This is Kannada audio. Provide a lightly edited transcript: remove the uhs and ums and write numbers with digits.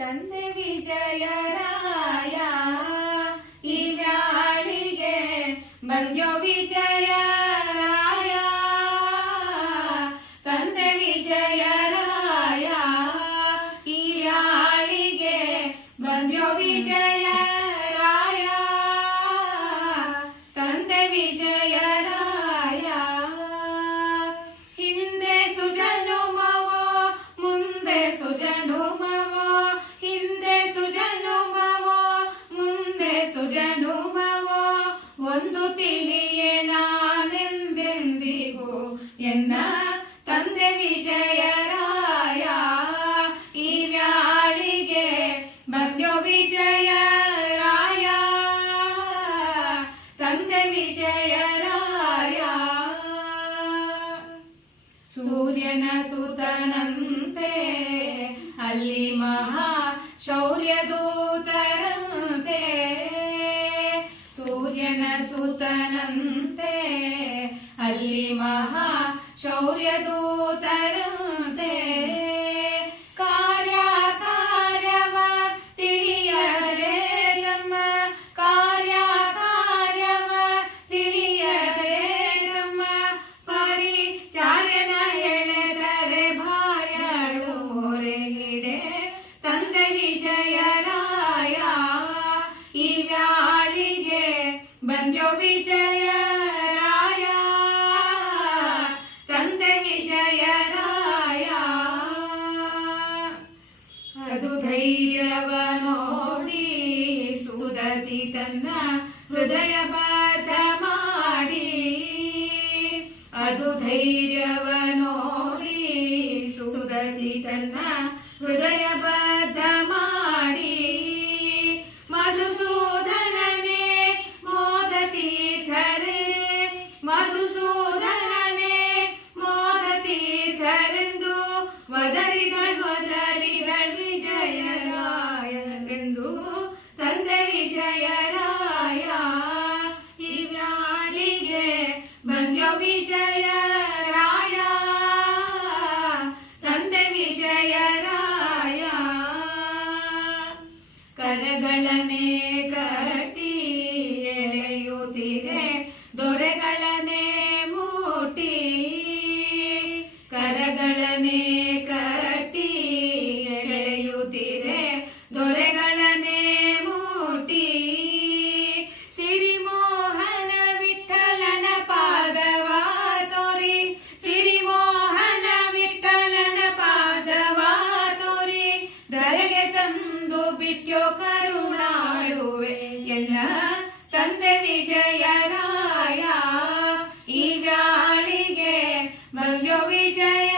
ತಂದೆ ವಿಜಯರಾಯ ಈ ವ್ಯಾಳಿಗೆ ಬಂದ್ಯೋ ವಿಜಯರಾಯ ತಂದೆ ವಿಜಯರಾಯ ಈ ವ್ಯಾಳಿಗೆ ಬಂದ್ಯೋ ವಿಜಯರಾಯ ತಂದೆ ವಿಜಯರಾಯ ಹಿಂದೆ ಸುಜನುಮವೋ ಮುಂದೆ ಸುಜನುಮವೋ ಹಿಂದೆ ಸುಜನುಮವೋ ಮುಂದೆ ಸುಜನುಮವೋ ಒಂದು ತಿಳಿಯೇ ನಾನೆಂದೆಂದಿಗೂ ಎನ್ನ ತಂದೆ ವಿಜಯರಾಯ ಈ ವ್ಯಾಳಿಗೆ ಬಂದ್ಯೋ ವಿಜಯರಾಯ ತಂದೆ ವಿಜಯರಾಯ ಸೂರ್ಯನ ಸುತನಂತೆ ಅಲ್ಲಿ ಮಹಾ ಶೌರ್ಯದೂತರಂತೆ ಸೂರ್ಯನ ಸುತನಂತೆ ಅಲ್ಲಿ ಮಹಾ ಶೌರ್ಯದೂತರಂತೆ ಕಾರ್ಯ ಕಾರ್ಯವ ತಿಳಿಯದೆ ನಮ್ಮ ಕಾರ್ಯ ಕಾರ್ಯವ ತಿಳಿಯದೆ ನಮ್ಮ ಪರಿಚಾರ್ಯನ ಎಳೆದರೆ ಭಾರ್ಯಳು ಹೊರಗಿಡೆ ತಂದೆ ವಿಜಯರಾಯ ಈ ವ್ಯಾಳಿಗೆ ಬಂದ್ಯೋ ವಿಜಯರಾಯ ತಂದೆ ವಿಜಯರಾಯ ಅದು ಧೈರ್ಯವ ನೋಡಿ ಸುದತಿ ತನ್ನ ಹೃದಯ ಬಾಧ ಮಾಡಿ ಅದು ಧೈರ್ಯವ ನೋಡಿ ಸುದತಿ ತನ್ನ ಹೃದಯ ಬಾಧ ಮಾಡಿ ಮಧುಸೂದನನೇ ಮೋದತೀರ್ಥರೇ ಮಧುಸೂದನನೇ ಮೋದತೀರ್ಥರೆಂದು ವದರಿದಳ್ ವಿಜಯರಾಯರೆಂದು ತಂದೆ ವಿಜಯರಾಯ ಈ ವ್ಯಾಳಿಗೆ ಬಂದ್ಯೋ ವಿಜಯರಾಯ ತಂದೆ ವಿಜಯರಾಯ ಕರಗಳನೆ ಕಟ್ಟಿ ಎಳೆಯುತ್ತಿದೆ ದೊರೆಗಳನೆ ಮೂಟಿ ಕರಗಳನೆ ಕಟ್ಟಿ ಎಳೆಯುತ್ತಿದೆ ದೊರೆಗಳನೆ ಮೂಟಿ ಸಿರಿಮೋಹನ ವಿಠಲನ ಪಾದವ ತೋರಿ ಸಿರಿಮೋಹನ ವಿಠಲನ ಪಾದವ ತೋರಿ ಧರೆಗೆ ತಂದು ಬಿಟ್ಯೋ ಕರುಣಾಳುವೆ ಎಲ್ಲ ತಂದೆ ವಿಜಯರಾಯ ಈ ವ್ಯಾಳಿಗೆ ಬಂದ್ಯೋ ವಿಜಯ